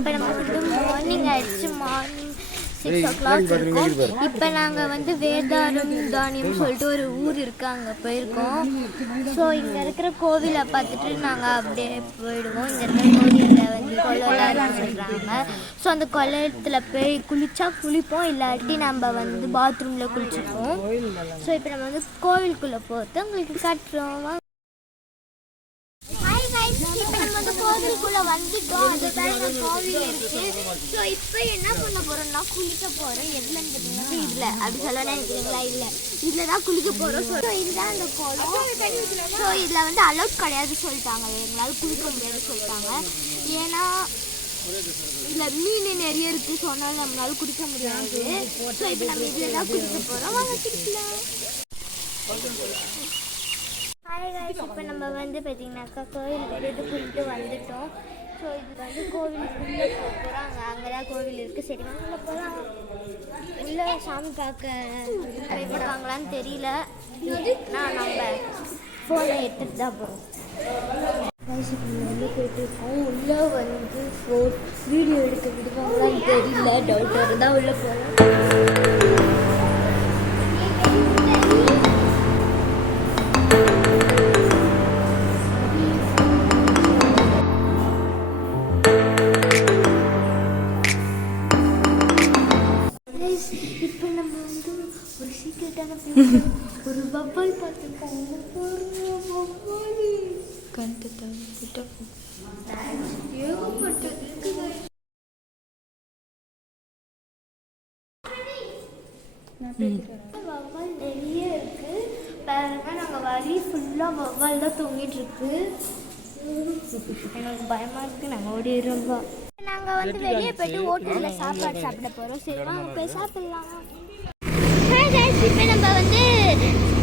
இப்போ நம்ம வந்து மார்னிங் ஆயிடுச்சு. மார்னிங் 6 o'clock இருக்கும். இப்போ நாங்கள் வந்து வேதாரண்யம் சொல்லிட்டு ஒரு ஊர் இருக்குது, அங்கே போயிருக்கோம். ஸோ இங்கே இருக்கிற கோவிலை பார்த்துட்டு நாங்கள் அப்படியே போயிடுவோம். இங்கே இருக்கிற கோவிலில் வந்து குளம்லாம் இருக்குன்னு சொல்கிறாங்க. ஸோ அந்த குளத்தில் போய் குளிப்போம், இல்லாட்டி நம்ம வந்து பாத்ரூமில் குளிச்சுப்போம். ஸோ இப்போ நம்ம வந்து கோவிலுக்குள்ளே போகிறது உங்களுக்கு காட்டுறோம். இப்போ நம்ம வந்து கோவிலுக்குள்ளே வந்துட்டோம். அதுதான் கோவில் இருக்குது. ஸோ இப்போ என்ன பண்ண போகிறோம்னா குளிக்க போகிறோம். எதுலன்னு பார்த்தீங்கன்னா இதில் அப்படி சொல்ல நினைக்கிறீங்களா? இல்லை, இதில் தான் குளிக்க போகிறோம். ஸோ இதுதான் அந்த குளம். ஸோ இதில் வந்து அலோட் கிடையாது சொல்லிட்டாங்க, எங்களால் குளிக்க முடியாது சொல்லிட்டாங்க. ஏன்னா இதில் மீன் நிறைய இருக்குது, சொன்னாலும் நம்மளால குடிக்க முடியாது. ஸோ இப்போ நம்ம இதில் தான் குளிக்க போகிறோம். வாங்க குளிக்கலாம். ஹாய் காய்ஸ், இப்போ நம்ம வந்து பார்த்தீங்கன்னாக்கா கோவில் வெளியே குளிட்டு வந்துட்டோம். ஸோ இது வந்து கோவிலுக்குள்ளே போகிறோம். அங்கே தான் கோவில் இருக்குது. சரி வாங்க போகலாம். உள்ளே சாமி பார்க்க போடுவாங்களான்னு தெரியல. நான் நம்ம ஃபோனை எடுத்துகிட்டு தான் போகிறோம். உள்ளே போயிட்டு இருக்கோம். உள்ளே வந்து வீடியோ எடுக்க விடுவாங்களான்னு தெரியல, டவுட்டாக தான் உள்ளே போகிறோம். இப்போ நம்ம வந்து ஒரு சீக்கிரட்டான ஒரு பப்பால் பார்த்துருக்கோம். ஏகப்பட்டது வவ்வால் நிறைய இருக்கு. பாருங்க, நாங்கள் வழி ஃபுல்லாக வவ்வால் தான் தொங்கிட்டு இருக்கு. எனக்கு பயமா இருக்கு. நாங்கள் ஓடிடுறோம். நாங்கள் வந்து வெளியே போயிட்டு ஹோட்டலில் சாப்பாடு சாப்பிட போகிறோம். சரி வாங்க போய் சாப்பிட்லாம். இப்போ நம்ம வந்து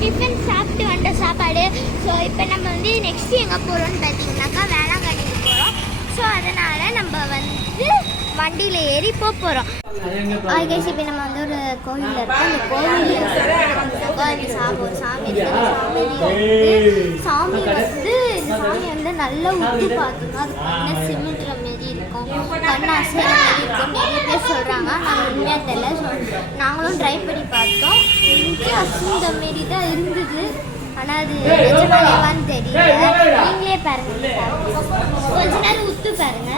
டிஃபன் சாப்பிட்டு வந்த சாப்பாடு. ஸோ இப்போ நம்ம வந்து நெக்ஸ்ட் எங்கே போகிறோம்னு பார்த்தீங்கன்னாக்கா வேளாங்கண்ணிக்கு போகிறோம். ஸோ அதனால் நம்ம வந்து வண்டியில் ஏறி போகிறோம். கைஸ், இப்போ நம்ம வந்து ஒரு கோவிலில் இருக்கோம். அந்த கோவிலில் ஒரு சாமி இருக்குது. சாமி வந்து இந்த சாமி வந்து நல்லா உத்து பார்த்தோம்னா அது கண்ணை சிமிட்டுற மாரி இருக்கும், கண்ணை அசைற மாரி இருக்கும். நிறைய பேர் சொல்கிறாங்க. நாங்கள் உண்மையாக தெரியல. ஸோ நாங்களும் ட்ரை பண்ணி பார்த்தோம். இன்னைக்கு அசுந்த மாரி தான் இருந்தது. ஆனால் அது நிஜமானவான்னு தெரியல. நீங்களே பாருங்க, கொஞ்ச நேரம் உத்து பாருங்க.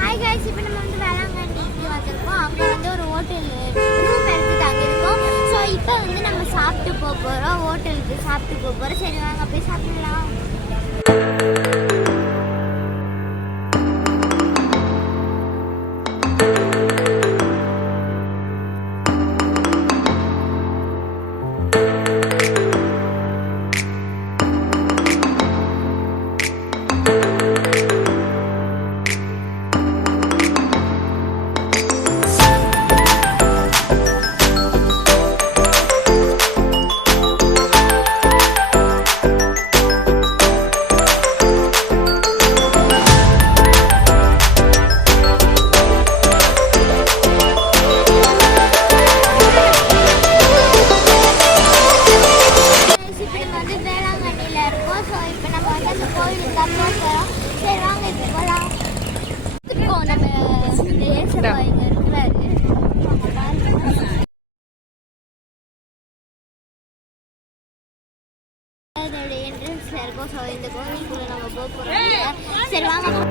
ஹாய் காய்ஸ், இப்போ நம்ம வந்து வேளாங்கண்ணிக்கு வந்திருக்கோம். அங்கே வந்து ஒரு ஹோட்டல் ரூம் எடுத்து தங்கியிருக்கோம். ஸோ இப்போ வந்து நம்ம சாப்பிட்டு போகிறோம். ஹோட்டலுக்கு சாப்பிட்டு போகிறோம். சரி வாங்க போய் சாப்பிடலாம். அதோட என்ட்ரன்ஸ்ல இருக்கும். ஸோ இந்த கோவிலுக்குள்ள நம்ம போக போகிறோம். சரி வாங்க.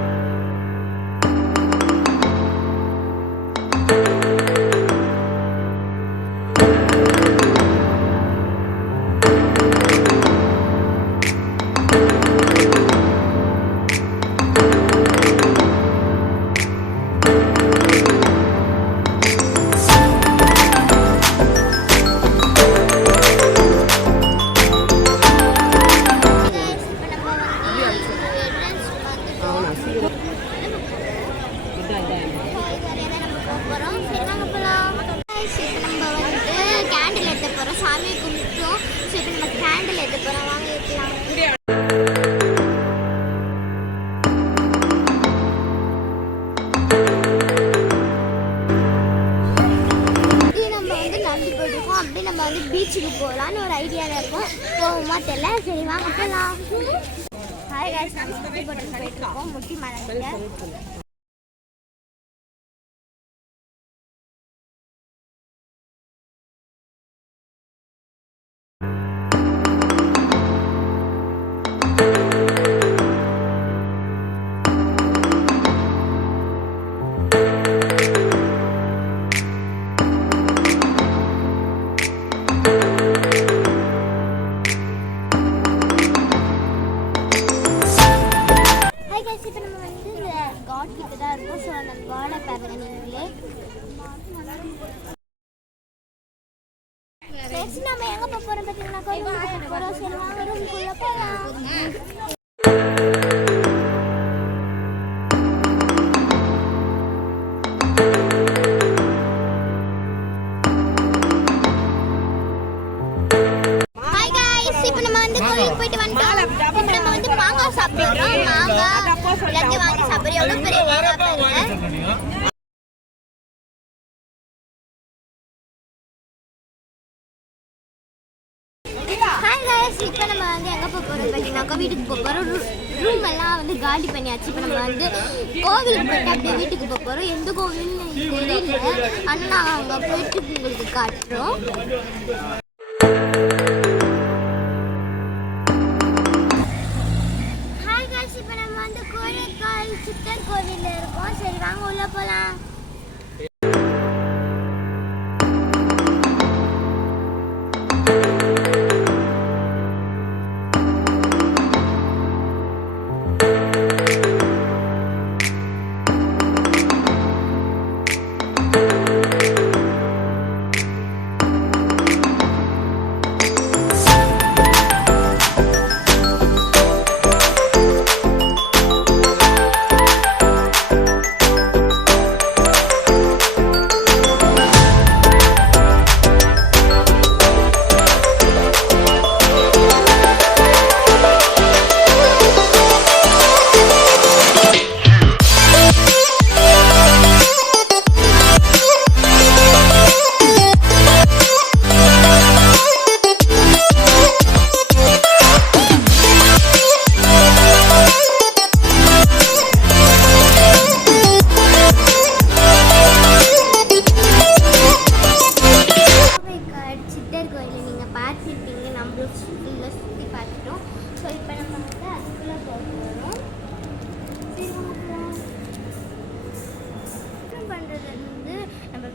போவோமா தெரியல. சரி வாங்க போகலாம். ஹாய் கைஸ், நாங்கள் முட்டி போட்டு போயிட்டு இருக்கோம். முட்டி மலைங்க. இப்போ நம்ம வந்து காட் கிட்ட தான் இருக்கோம். ஸோ அந்த காடை பாருங்க நீங்களே. சரி நம்ம எங்கே போக போகிறோம் பார்த்தீங்கன்னா கோயில் போகிறோம். சரி வாங்க ரூமுக்குள்ளே போகலாம். போயிட்டு வந்துட்டோம். இப்போ நம்ம வந்து மாங்காய் சாப்பிடுறோம். மாங்காய் எல்லாத்தையும் வாங்கி சாப்பிடுறோம். எவ்வளோ பெரிய மாங்காய் பாருங்க. ஹாய் கைஸ், இப்போ நம்ம வந்து எங்கே போக போகிறோம் பார்த்தீங்கன்னாக்கா வீட்டுக்கு போக போகிறோம். ரூம் எல்லாம் வந்து காலி பண்ணியாச்சு. இப்போ நம்ம வந்து கோவிலுக்கு போயிட்டு அப்படியே வீட்டுக்கு போக போகிறோம். எந்த கோவில்னு தெரியல, ஆனால் நாங்கள் அங்கே போயிட்டு உங்களுக்கு காட்டுறோம். இப்போ நம்ம வந்து கோழிக்கால் சித்தர் கோவிலில் இருக்கோம். சரி வாங்க உள்ள போகலாம்.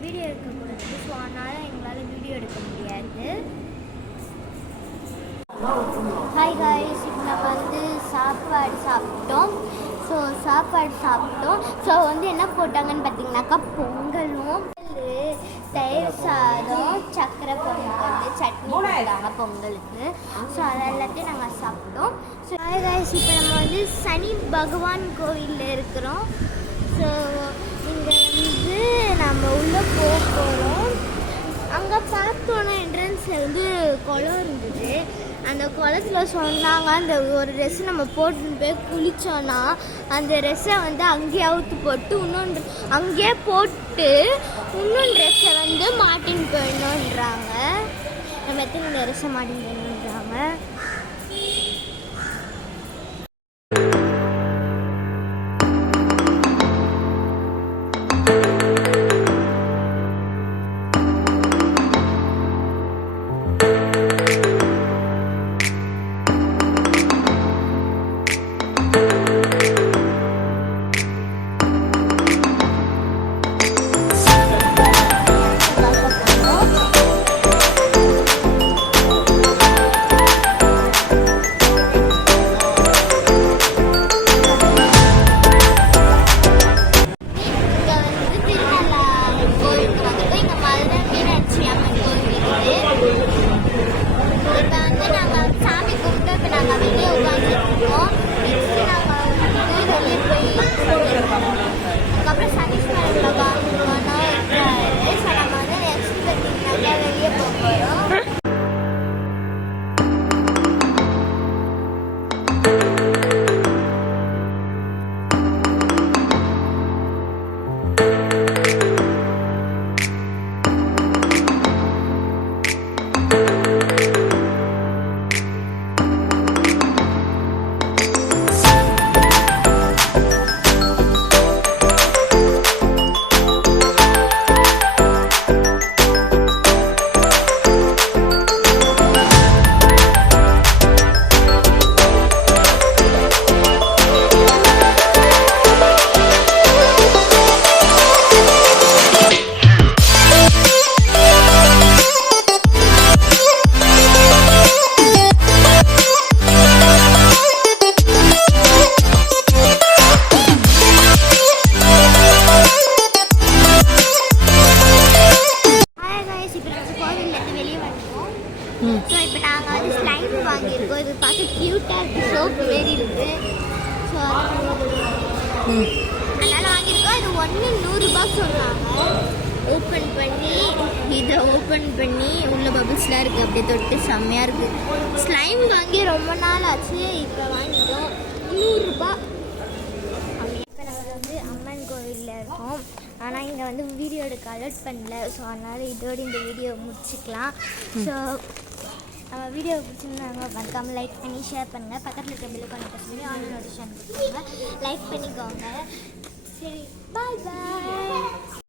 வீடியோ எடுக்கக்கூடாது. ஸோ அதனால் எங்களால் வீடியோ எடுக்க முடியாது. ஹாய் காய்ஸ், இப்போ நம்ம வந்து சாப்பாடு சாப்பிட்டோம். ஸோ வந்து என்ன போட்டாங்கன்னு பார்த்தீங்கன்னாக்கா பொங்கலும் தயிர் சாதம், சக்கரை பொங்கல், சட்னி போட்டாங்க பொங்கலுக்கு. ஸோ அது எல்லாத்தையும் நாங்கள் சாப்பிட்டோம். ஸோ ஹாய் காய்ஸ், இப்போ நம்ம வந்து சனி பகவான் கோவிலில் இருக்கிறோம். ஸோ இங்கே வந்து நம்ம உள்ளே போக போகிறோம். அங்கே பார்த்தோன்னா என்ட்ரன்ஸில் வந்து குளம் இருந்தது. அந்த குளத்தில் சொன்னாங்க அந்த ஒரு ட்ரெஸ்ஸு நம்ம போட்டுன்னு போய் குளித்தோன்னா அந்த ட்ரெஸ்ஸை வந்து அங்கேயே அவுத்து போட்டு அங்கேயே போட்டு இன்னொன்று ட்ரெஸ்ஸை வந்து மாட்டின்னு போயிடணுன்றாங்க. நம்ம எத்தனை ட்ரெஸ்ஸை மாட்டின்னு போயிடணுன்றாங்க. ஓப்பன் பண்ணி இதை ஓப்பன் பண்ணி உள்ள பபிள்ஸ்லாம் இருக்குது, அப்படியே தொட்டு செம்மையாக இருக்குது. ஸ்லைம் வாங்கி ரொம்ப நாள் ஆச்சு, இப்போ வாங்கிட்டோம். 100 ரூபா. இப்போ நாங்கள் வந்து அம்மன் கோவிலில் இருக்கோம். ஆனால் இங்கே வந்து வீடியோ எடுக்க அலர்ட் பண்ணல. ஸோ அதனால் இதோடு இந்த வீடியோ முடிச்சுக்கலாம். ஸோ நம்ம வீடியோ பிடிச்சிருந்தாங்க மறக்காமல் லைக் பண்ணி ஷேர் பண்ணுங்கள். பக்கத்தில் இருக்க பில் பண்ணி சொல்லி ஆன்லைன் நோட்டிஃபிகேஷன் கொடுத்துருங்க. லைக் பண்ணிக்கோங்க. சரி, பாய் பாய்.